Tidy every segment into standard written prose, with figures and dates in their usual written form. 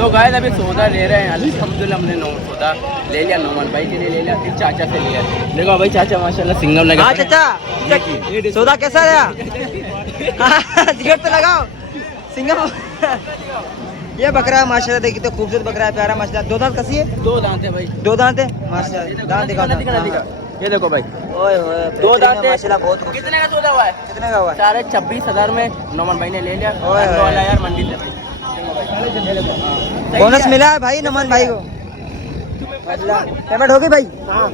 तो गाइस अभी सौदा ले रहे हैं अल्हम्दुलिल्लाह। हमने सौदा ले लिया, नोमान भाई के लिए ले लिया, फिर चाचा से लिया। देखो भाई चाचा माशाल्लाह सिंगम लगा। हाँ चाचा सौदा कैसा रहा? टिकट तो लगाओ सिंगम। ये बकरा माशाल्लाह देखिए तो खूबसूरत बकरा है, प्यारा माशाल्लाह। दो दांत कसी है? दो दांत है भाई, दो दांत है माशाल्लाह। दांत दिखाओ। ये देखो भाई ओए दो दांत है माशाल्लाह। बहुत कितने का सौदा हुआ है? कितने का हुआ है? 26,500 में नोमान भाई ने ले लिया। ओए वाला यार मंडी से भाई बोनस मिला है भाई नमन भाई को। पेमेंट होगी भाई? हाँ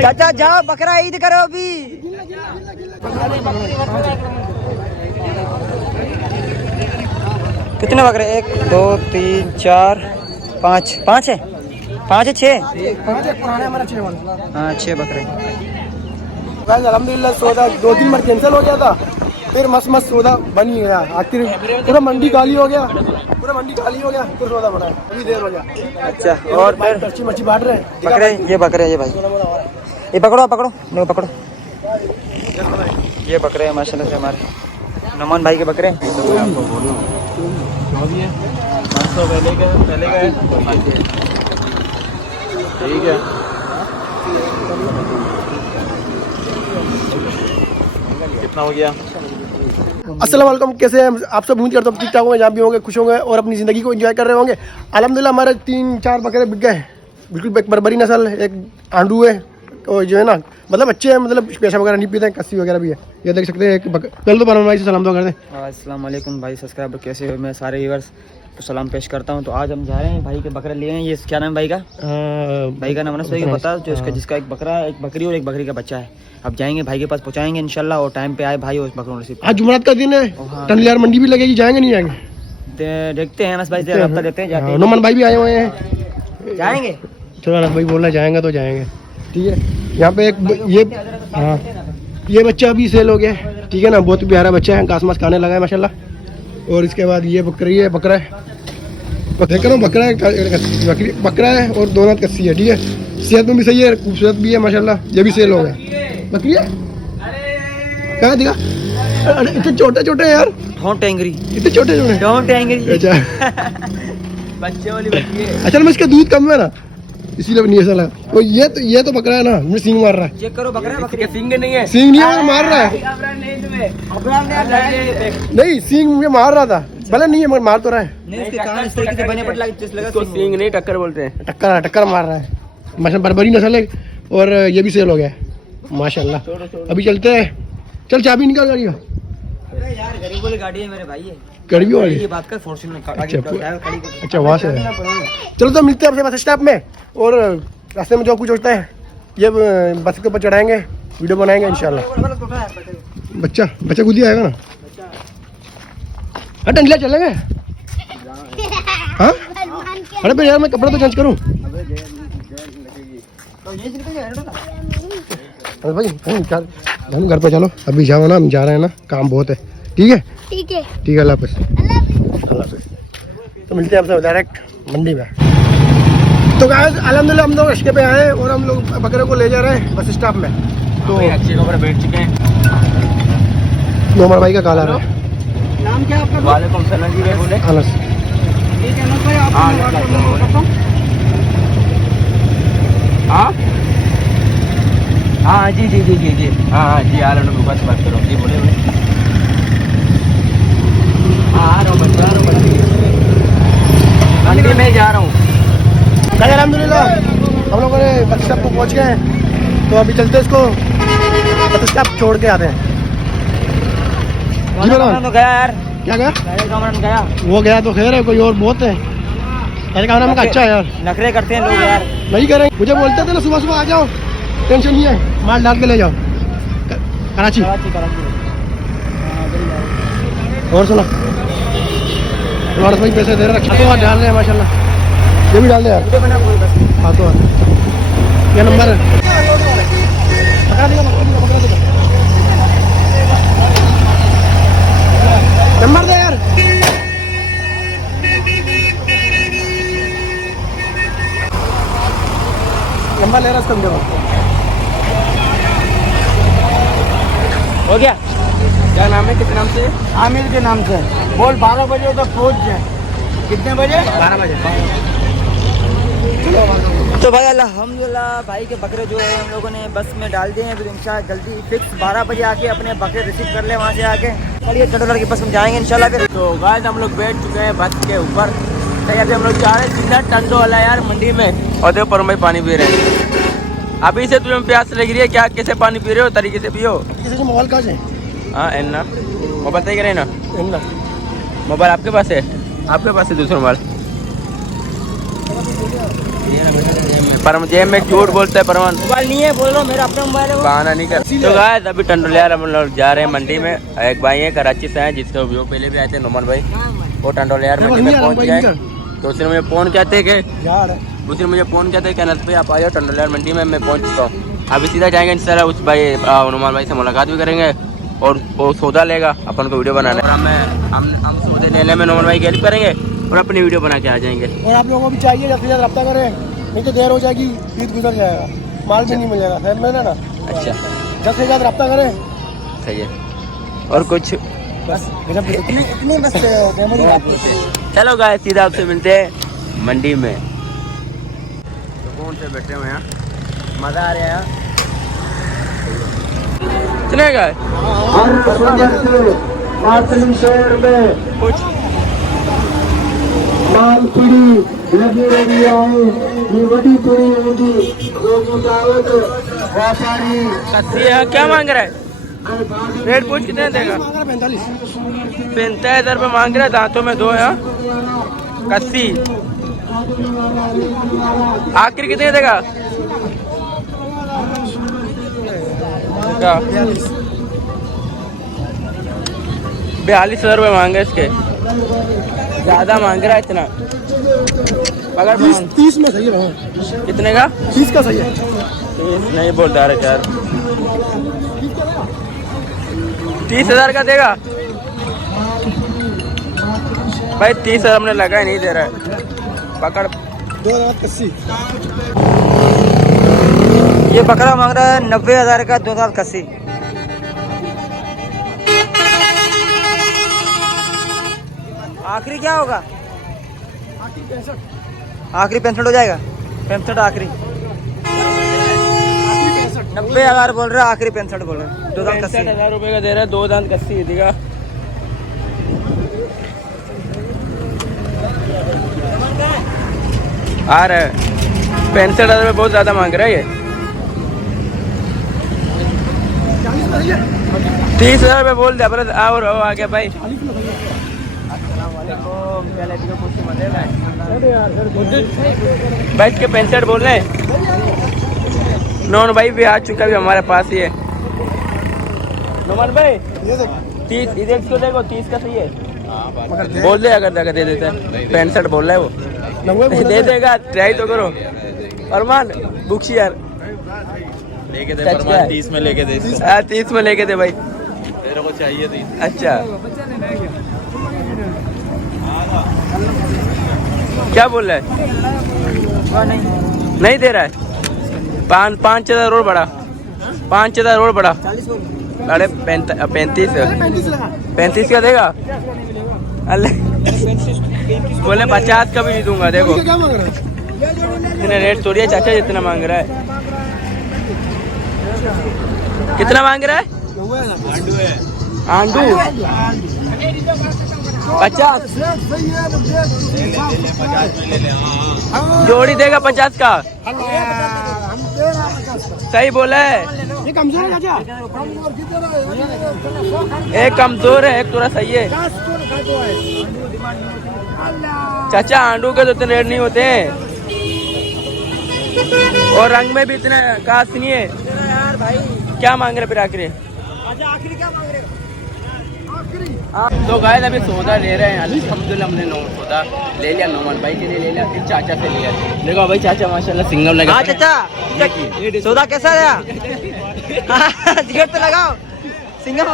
चाचा जाओ बकरा ईद करो अभी। कितने बकरे? 1 2 3 4 5 5 है? 5 है 6? हाँ 6 बकरे। अल्हम्दुलिल्लाह सौदा 2-3 बार कैंसिल हो गया था, फिर मस्त सौदा बन ही गया। आखिर पूरा मंडी खाली हो गया, फिर सौदा बना। अभी देर हो गया। अच्छा और फिर अच्छी मच्छी बांट रहे हैं बकरे। ये बकरे ये भाई ये पकड़ो पकड़ो नहीं पकड़ो। ये बकरे हैं माशाल्लाह से हमारे नमन भाई के बकरे। ठीक है कितना हो गया? अस्सलाम वालेकुम, कैसे हैं आप सब? उम्मीद करता हूँ ठीक ठाक होंगे, जहाँ भी होंगे खुश होंगे और अपनी ज़िंदगी को एंजॉय कर रहे होंगे। अल्हम्दुलिल्लाह हमारे 3-4 बकरे बिक गए, बिल्कुल बर्बरी नस्ल, एक आंडू है और जो है ना मतलब अच्छे हैं, मतलब पैसा वगैरह नहीं पीते हैं, कस्सी वगैरह भी है। ये देख सकते हैं एक पहले तो परमान भाई से सलाम तो कर दें। अस्सलाम वालेकुम भाई सब्सक्राइबर कैसे हो? मैं सारे व्यूअर्स को सलाम पेश करता हूँ। तो आज हम जा रहे हैं भाई के बकरे लिए हैं। ये क्या नाम भाई का? भाई का नाम अनस भाई को पता है, जो इसका जिसका एक बकरा है, एक बकरी और एक बकरी का बच्चा है। अब जाएंगे भाई के पास, पहुँचाएंगे इंशाल्लाह और टाइम पे आए भाई उस बकरों से। आज जुमरात का दिन है, टंडलियार मंडी भी लगेगी, जाएंगे नहीं जाएंगे? देखते हैं अनस भाई से रब्ता देते हैं। नोमान भाई भी आए हुए हैं, जाएंगे। चलो अनस भाई बोल रहे जाएंगे तो जाएंगे। ठीक है, यहाँ पे एक ये हाँ ये बच्चा अभी सेल हो गया है, ठीक है ना, बहुत प्यारा बच्चा है, घास मास खाने लगा है माशाल्लाह। और इसके बाद ये बकरी है, बकरा है, देख रहा हूँ बकरा है, बकरा है और दोनों कस्सी है। ठीक है, सेहत में भी सही है, खूबसूरत भी है माशाल्लाह। ये भी सेल हो गया। बकरी है क्या दिखा? अरे इतने छोटे छोटे यार, डोंट एंग्री, इतने छोटे छोटे। Don't angry. अच्छा बच्चे वाली बच्ची है। अच्छा मैं इसका दूध कम है ना, इसीलिए नहीं ऐसा लगा। तो ये तो बकरा है ना, मुझे सींग मार रहा है। चेक करो बकरा बकरी सिंग नहीं है, सींग नहीं है, मार रहा है। नहीं सींग मुझे मार रहा था, भले नहीं है मगर मार तो रहा है। नहीं इसके कान इस तरीके से बने पट लगा, जिस लगा इसको सिंग नहीं टक्कर बोलते हैं। टक्कर मार रहा है माशाल्लाह, बर्बरी नस्ल है और ये भी सेल हो गया है माशाल्लाह। अभी चलते हैं, चल चाबी निकाल गाड़ी का। यार गरीब वाली गाड़ी है मेरे भाई, है गरीबी वाली। ये बात कर फॉर्च्यूनर। अच्छा वहाँ से चलो तो मिलते हैं आपसे बस स्टॉप में, और रास्ते में जो कुछ होता है ये बस के ऊपर चढ़ाएंगे, वीडियो बनाएंगे इंशाल्लाह। बच्चा खुद ही आएगा ना। हाँ टंगलिया चलेंगे। हाँ अरे भाई यार मैं कपड़ा तो चेंज करूँ। अरे भाई हम घर पे चलो, अभी जाओ ना, हम जा रहे हैं ना, काम बहुत है। ठीक है ठीक है, अल्लाह हाफ़िज़। तो मिलते हैं आपसे डायरेक्ट मंडी में। तो गाइस अल्हम्दुलिल्लाह हम लोग रश्के पे आए हैं और हम लोग बकरे को ले जा रहे हैं बस स्टॉप में। तो अच्छे कपड़े बैठ चुके हैं। नोमान भाई का कॉल आ रहा है। नाम क्या आपका? वालेकुम सलाम जी, बोले अनस। हाँ हाँ जी जी जी जी जी हाँ जी आ रहा हूँ, बस बात करो जी, बोले आ रहा हूँ मंडी में जा रहा हूँ। अल्हम्दुलिल्लाह हम लोगों ने बस स्टॉप को पहुँच गए हैं, तो अभी चलते इसको बस स्टॉप छोड़ के आते हैं। जी तो गया यार, क्या गया? गया वो गया तो खैर है, कोई और बहुत है। अरे काम का अच्छा है यार, नखरे करते हैं लोग यार। नहीं करेंगे, मुझे बोलते थे ना सुबह सुबह आ जाओ, टेंशन नहीं है, माल डाल के ले जाओ कराची। और सुना तुम्हारे भाई पैसे दे रहे, तो डाल रहे हैं माशाल्लाह, ये भी डाल दे यार। हाँ तो ये नंबर है, नंबर दे यार। नंबर ले रहा है, हो गया। क्या नाम है, किस नाम से? आमिर के नाम से। बोल 12 बजे तक पहुंच जाए। कितने बजे? 12 बजे। तो भाई अल्हम्दुलिल्लाह भाई के बकरे जो है हम लोगों ने बस में डाल दिए हैं। फिर इंशाल्लाह जल्दी फिक्स 12 बजे आके अपने बकरे रिसीव कर ले वहाँ से आके। चलिए चंडोलर की बस में जाएंगे इंशाल्लाह। फिर तो गाइस हम लोग बैठ चुके हैं बस के ऊपर। तैयार से हम लोग जा रहे हैं सीधा टंडोला यार मंडी में। और देखो परम भाई पानी पी रहे हैं। अभी से तुम्हें प्यास लग रही है क्या? कैसे पानी पी रहे हो? तरीके से पियो। किसी मोबाइल कहाँ से? हाँ एन्ना मोबाइल तय करे ना। मोबाइल आपके पास है? आपके पास है दूसरा मोबाइल? परम जेब में झूठ बोलता है परमान। मोबाइल नहीं है, बोल रहा हूँ मेरा अपना मोबाइल है वो। बहाना नहीं कर। तो गाइस अभी टंडोला यार हम लोग जा रहे हैं मंडी में। एक भाई है कराची से हैं जिसका उपयोग पहले भी आए थे, नोमान भाई। वो टंडोला यार मंडी में पहुंच गए। तो उसने मुझे फोन कहते हैं कि उसने मुझे फोन कहते हैं कि अनस भाई आप आ जाओ टंडोला यार मंडी में, मैं पहुंच चुका हूँ। अभी सीधा जाएंगे इंशाल्लाह उस भाई नोमान भाई से मुलाकात भी करेंगे और वो सौदा लेगा, अपन को वीडियो बनाना है। हम सौदे लेने में नोमान भाई की हेल्प करेंगे और अपनी वीडियो बना के आ जाएंगे। और आप लोगों को भी चाहिए जल्द से जल्द रब्ता करें, नहीं तो देर हो जाएगी, ईद गुजर जाएगा, माल भी नहीं मिलेगा। खैर में ना अच्छा जल्द से जल्द रब्ता करें। सही है। और कुछ बस इतनी बस मेमोरी बात है। चलो गाइस सीधा आपसे मिलते हैं मंडी में। सुकून से बैठे हुए हैं, मजा आ रहा है। कितने का है? शहर में कुछ माल पीढ़ी लगी रही है, ये बड़ी पीढ़ी होगी, व्यापारी कस्सी है। क्या मांग रहा है? रेट पूछ कितने देगा? 45,000 रुपये मांग रहा है। दांतों में 2 है। कस्सी आखिर कितने देगा? क्या 42,000 रुपये मांग रहे इसके। ज्यादा मांग रहा है इतना। अगर 30 में सही है। कितने का? 30 का सही है। 30 नहीं बोलता रहे यार। 30,000 का देगा भाई? 30,000 हमने लगा ही नहीं दे रहा है। पकड़ 2080। ये बकरा मांग रहा है 90,000 का 2 दांत कस्सी। आखिरी क्या होगा? आखिरी 65 हो जाएगा। 65 आखिरी। 90,000 बोल रहा है, आखिरी 65 बोल रहा है। 2 दांत कस्सी। 65,000 रुपये का दे रहा है। 2 दांत कस्सी देगा। आ रहा है 65,000 रुपये बहुत ज्यादा मांग रहा है ये। 30,000 रुपये बोल दिया पर और आ गया भाई। बैठ के 65 बोल रहे हैं। नौन भाई भी आ चुका भी हमारे पास ही है। नौमान भाई 30 इधर इसको देखो 30 का सही है। बोल दे अगर दे देता है। 65 बोल रहा है वो। दे देगा, ट्राई तो करो। अरमान बुक्स यार लेके दे फरमान 30 में लेके दे। 30 में लेके दे भाई, तेरे को चाहिए 30। अच्छा क्या बोल रहा है? नहीं दे रहा है। 5,000 और बढ़ा, 5,000 और बढ़ा। अरे 35 का देगा। अल्लाह बोले 50 का भी नहीं दूंगा। देखो इतने रेट थोड़ी है चाचा जितना मांग रहा है। कितना मांग रहा है? आंडू 50 जोड़ी देगा 50 का। सही बोला है। ये कमजोर है चाचा। एक कमजोर है, एक थोड़ा सही है। चाचा आंडू के तो इतने रेट नहीं होते हैं और रंग में भी इतना खास नहीं है यार भाई। क्या मांग रहे फिर आखिरी? आखिरी क्या मांग रहे हो? तो गाइस अभी सौदा ले रहे हैं। अल्हम्दुलिल्लाह हमने सौदा ले लिया। नोमान भाई के लिए ले लिया, फिर चाचा से लिया। देखो भाई चाचा माशाल्लाह सिंगम लगा। हाँ चाचा सौदा कैसा रहा? टिकट तो लगाओ सिंगम।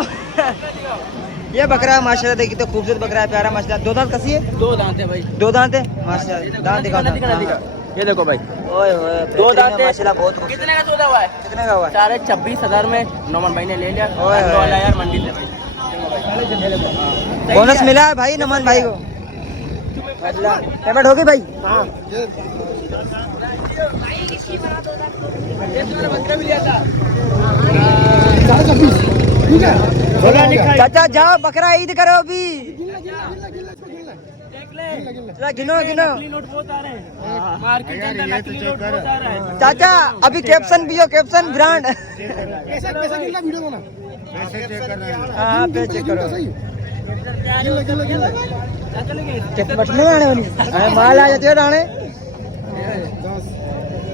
ये बकरा माशाल्लाह देखिए तो खूबसूरत बकरा है, प्यारा माशाल्लाह। 2 दांत कसी है? 2 दांत है भाई। 2 दांत है माशाल्लाह। दांत दिखाओ। ये देखो भाई, ओए दो दांत है। माशाल्लाह बहुत खूबसूरत। कितने का सौदा हुआ है? कितने का हुआ है? 26,000 में नोमान भाई ने ले लिया। ओए टंडो वाला यार मंडी से भाई। बोनस मिला है भाई नमन भाई को। पेमेंट होगी भाई? हाँ बकरा भी लिया था। 26,500 ठीक है। चाचा जाओ बकरा ईद करो अभी। चला गिनो गिनो। बहुत आ रहे हैं मार्केट के अंदर, नकली नोट बहुत आ रहा है। चाचा अभी कैप्शन भी हो, कैप्शन ब्रांड। कैसा कैसा गिनना वीडियो बना हाँ पे चेक करो। सही चटपट नहीं आने वाली। हाँ, माल आ जाते हो राणे।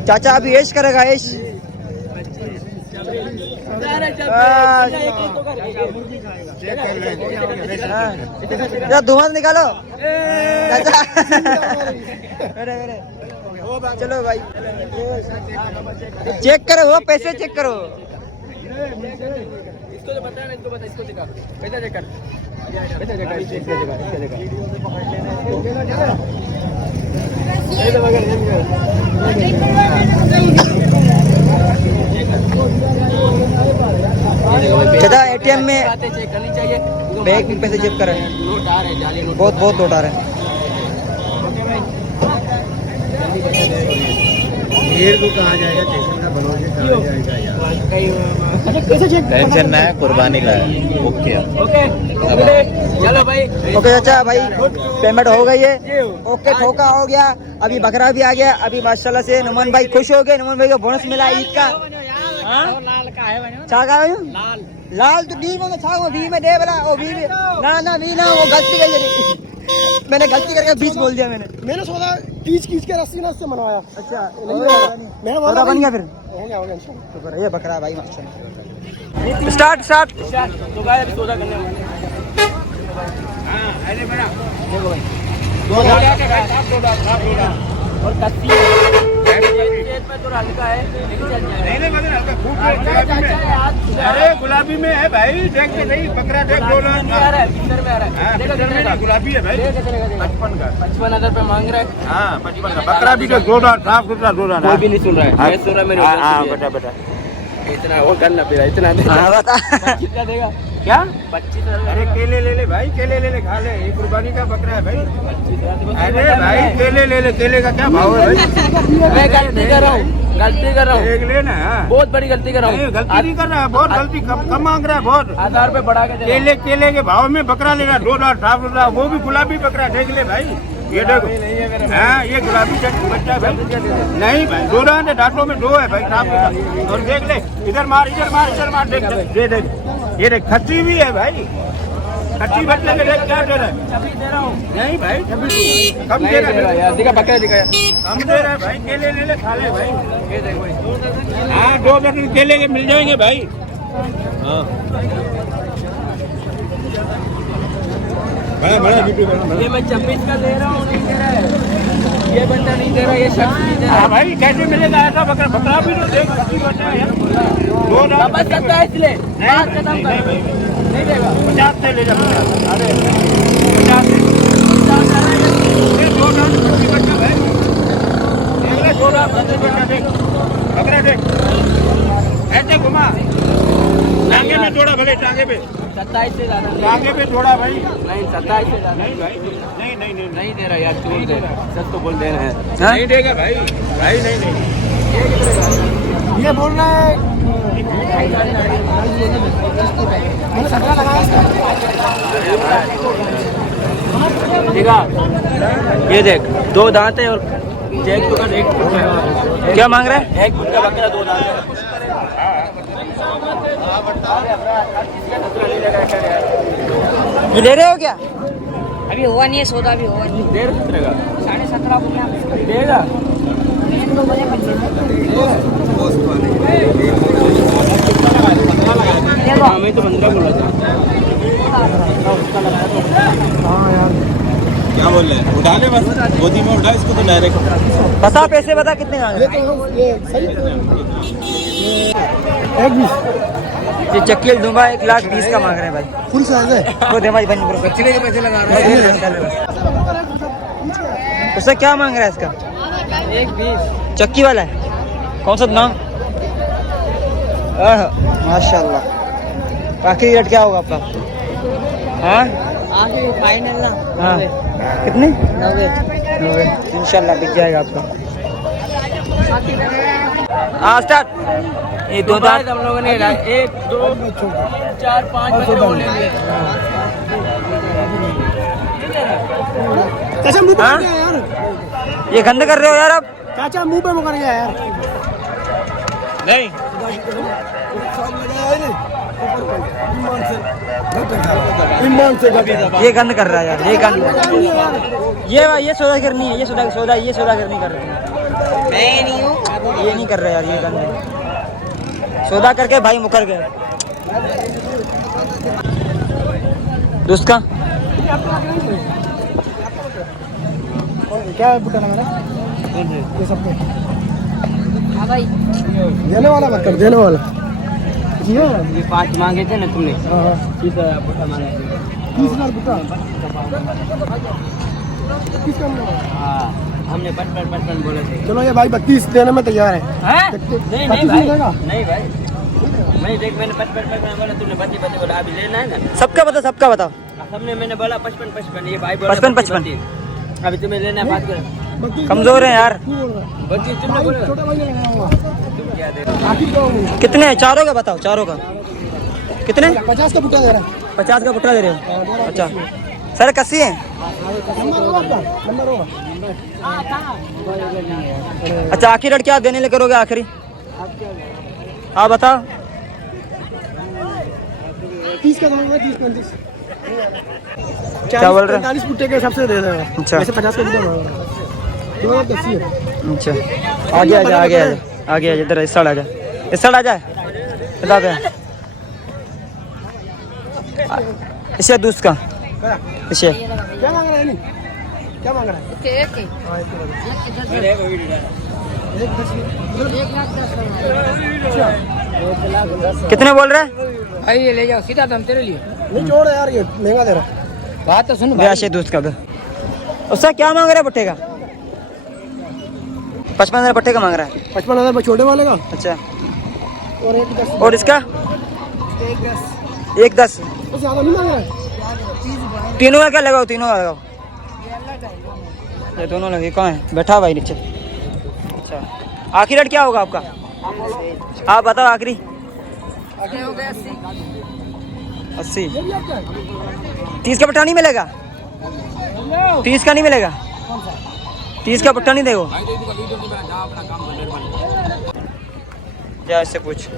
चाचा अभी ऐश करेगा ऐश। हाँ। धुआं निकालो चाचा। चलो भाई चेक करो, वो पैसे चेक करो। इसको जो बताया ना, इसको बता, इसको दिखा पैसा चेक कर, पैसा चेक कर, इसको दिखा, इसको दिखा। चाचा एटीएम में चेक करनी चाहिए। बैंक में पैसे चेक करें। नोट आ रहे हैं, जाली नोट बहुत बहुत लौटा रहे हैं। टेंशन ना है, कुर्बानी का है। ओके ओके चलो भाई। ओके चाचा भाई पेमेंट हो गई है। ओके ठोका हो गया, अभी बकरा भी आ गया। अभी माशाल्लाह से नमन भाई खुश हो गए। नमन भाई को बोनस मिला ईद का। लाल का है छा का है? लाल लाल तो डी में छा, वो बी में दे बोला। वो बी में ना बी ना, वो गलती कर दी। मैंने गलती करके बीच बोल दिया मैंने सौदा खींच के रस्सी ने उससे मनवाया। अच्छा मैं सौदा बन गया फिर। हो गया इंशाल्लाह। शुक्र है, ये बकरा भाई माशाल्लाह। स्टार्ट तो गाय अभी सौदा करने वाले। हाँ अरे बड़ा देखो भाई, दो और कस्सी है। पेट में थोड़ा हल्का है, लेकिन चल जाएगा। नहीं हल्का खूब अरे गुलाबी में है भाई, देख के नहीं बकरा देख। आ रहा है, किधर में आ रहा है? देखो गुलाबी है भाई, 55 का। 55,000 रुपये मांग रहा है। हाँ 55 का बकरा भी देख, 2 दांत साफ सुथरा 2 दांत। कोई भी नहीं सुन रहा है, मैं सुन रहा है मेरे। हाँ बेटा बेटा, इतना वो करना पड़ेगा, इतना बता कितना देगा? क्या 25,000। अरे केले ले ले भाई, केले ले ले खा ले, ये कुर्बानी का बकरा है भाई। 25,000 अरे भाई केले ले ले, केले का क्या भाव है भाई? मैं गलती कर रहा हूँ, गलती कर रहा हूँ, एक लेना है। बहुत बड़ी गलती कर रहा नहीं, हूँ। गलती नहीं कर रहा है, बहुत गलती कम मांग रहा है बहुत। 1000 रुपये बढ़ा के दे रहा हूँ। केले के भाव में बकरा लेना, 2 दांत साफ सुथरा, वो भी गुलाबी बकरा। देख ले भाई, ये देखो। हाँ ये गुलाबी बच्चा है भाई। नहीं भाई 2 दांत है, दांतों में 2 है भाई साफ सुथरा। और देख ले, इधर मार इधर मार इधर मार, देख ये देख, ये देख खच्ची भी है भाई। खच्ची बच्चे के देख क्या दे रहा है? अभी दे रहा हूँ। नहीं भाई कम नहीं दे रहा दे रहा है, यार, दिखा बकरा दिखा यार। कम दे रहा है भाई। केले ले ले खा ले भाई। ये देखो भाई। हाँ 2 दर्जन केले के मिल जाएंगे भाई। हाँ बड़ा बड़ा ये मैं 26 का दे रहा हूँ, नहीं दे रहा है ये बंदा, नहीं दे रहा, ये शख्स नहीं दे रहा। हाँ भाई कैसे मिलेगा ऐसा बकरा? बकरा भी तो देख, खच्ची बच्चा है यार। 2 दांत वापस करता है इसलिए बात खत्म कर। नहीं देगा 50 से ले जा। अरे 50 से 2 दांत खच्ची बच्चा भाई। देख ले 2 दांत खच्ची बच्चा देख, बकरा देख ऐसे घुमा, टांगे में जोड़ा भले, टांगे पे 27 से ज्यादा नहीं। टांगे पे जोड़ा भाई। नहीं 27 से ज्यादा नहीं भाई नहीं नहीं नहीं नहीं दे रहा यार, झूठ दे रहा है, सच तो बोल दे रहे हैं। नहीं देगा भाई, भाई नहीं नहीं। ये बोल रहा है मैंने सटका लगाया इसका। ठीक है, ये देख 2 दांत है और एक टुकड़ा एक टुकड़ा। क्या मांग रहा है? एक फुट का बकरा 2 दांत है। ये ले रहे हो क्या? अभी हुआ नहीं है सौदा, अभी हुआ नहीं। 1.5 देगा, 17.5 बोले हम। देगा। हाँ मैं तो 15 बोला था। क्या बोल रहे हैं? उठा ले बस, गोदी में उठा इसको तो डायरेक्ट। बता पैसे बता कितने मांग रहे हैं? ये सही एक 20 ये चक्कील दूंगा 1,20,000 का मांग रहे हैं भाई। फुल साइज है। वो दे भाई बन बच्चे के पैसे लगा उससे क्या मांग रहा है इसका? चक्की वाला है, कौन सा नाम? माशाल्लाह। आखिरी रेट क्या होगा आपका? हाँ फाइनल ना? हाँ कितने? 90। इंशाल्लाह बिक जाएगा आपका। हाँ स्टार्ट। ये दो दांत हम लोगों ने 1 2 4 5 बच्चे वो ले लिए। चाचा मुंह पे हाँ? कर गया यार, ये गंद कर रहे हो यार आप। चाचा मुंह पे मुकर गया यार। नहीं ईमान से ये गंद कर रहा है यार, ये गंद। ये सौदा करनी है, ये सौदा करनी कर रहे हैं। मैं नहीं हूँ, ये नहीं कर रहे यार, ये गंद है। सौदा करके भाई मुकर गए। दोस्त का क्या है बुटा लगा ये सब हाँ भाई देने वाला मत कर, देने वाला जी हाँ। ये 5 मांगे थे ना तुमने, हाँ 30 बुटा मांगे थे। 30,000 बुटा किसका मिला? हाँ हमने 55 बोले थे। चलो ये भाई 32 देने में तैयार है। हाँ? नहीं नहीं भाई, देगा? नहीं भाई, मैं देख मैंने 55 बोला, तुमने 32 बोला। अभी लेना है ना, सबका बताओ, सबका बताओ। सबने मैंने बोला 55 ये भाई बोला 55। अभी तुम्हें लेना है, बात करो। कमजोर है यार। तू बोल रहा है। 32 तुमने भाई, बोला, छोटा भाई ने लगाया हुआ। तुम क्या दे रहे हो? आखिर दो कितने है? चारों का बताओ, चारों का कितने? 50 का बुटा दे रहा है। 50 का पुट्टा दे रहे हो? अच्छा सर कस्सी है? नंबर होगा आपका, नंबर होगा। अच्छा आखिरी रेट क्या देने ले करोगे आखिरी? हाँ बताओ। 30 का दूंगा, 30-35। क्या बोल रहे हैं? 45 बुट्टे के हिसाब से दे देगा। अच्छा। वैसे 50 का बुटा होगा। 210 है। अच्छा आगे आजा, आगे आजा, आगे आजा, इधर इस साइड आजा, इस साइड आजा। बता दे इसे दूसरा का इसे क्या मांग रहा है? नहीं क्या मांग रहा है? एक हाँ, एक मिनट। अरे वो वीडियो डाल। 1,10,000। कितने बोल रहे हैं? भाई ये ले जाओ सीधा दम तेरे लिए। नहीं छोड़ यार, ये महंगा दे रहा है। बात तो सुन बयाशे दूसरा का उसका क्या मांग रहा है पट्टे का? 55,000 पट्टे का मांग रहा है। 55,000 में छोटे वाले का अच्छा और 1,10,000। और इसका 1,10,000। तो ज्यादा नहीं मांग रहा है। तीनों का क्या लगाओ? तीनों का लगाओ। ये दोनों लगे कहाँ है? बैठा भाई नीचे। अच्छा आखिरी रेट क्या होगा आपका? आप बताओ आखिरी। 80। 30 का पट्टा नहीं मिलेगा? 30 का नहीं मिलेगा? 30 का पट्टा नहीं देगा? जा इससे पूछ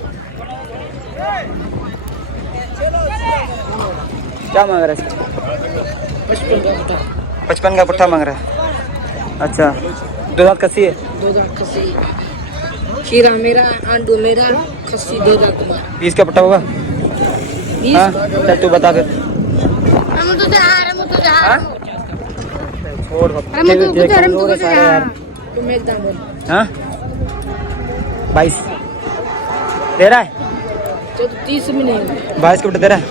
क्या मांग रहा है? 55 का पट्टा मांग रहा है। अच्छा 2 दांत कस्सी है? 2 दांत खस्सी, खीरा मेरा, आंडू मेरा, खस्सी 2 दांत तुम्हारा। 20 का पट्टा होगा? 20 हाँ चल तू बता फिर। हाँ? छोड़ तुम एकदम बोल। हाँ 22 दे रहा है? तो 30 में नहीं 22 का पट्टा दे रहा है?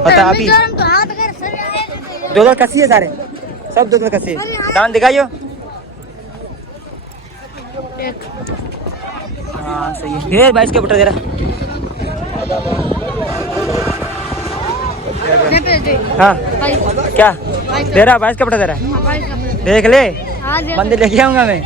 बता अभी। 2 दांत कस्सी है सारे, सब 2 दांत कस्सी है। दांत दिखाइयो। हाँ सही है। ये 22 का पट्टा दे रहा है। हाँ क्या दे रहा है? 22 का पट्टा दे रहा है। देख ले बंदे लेके आऊंगा मैं।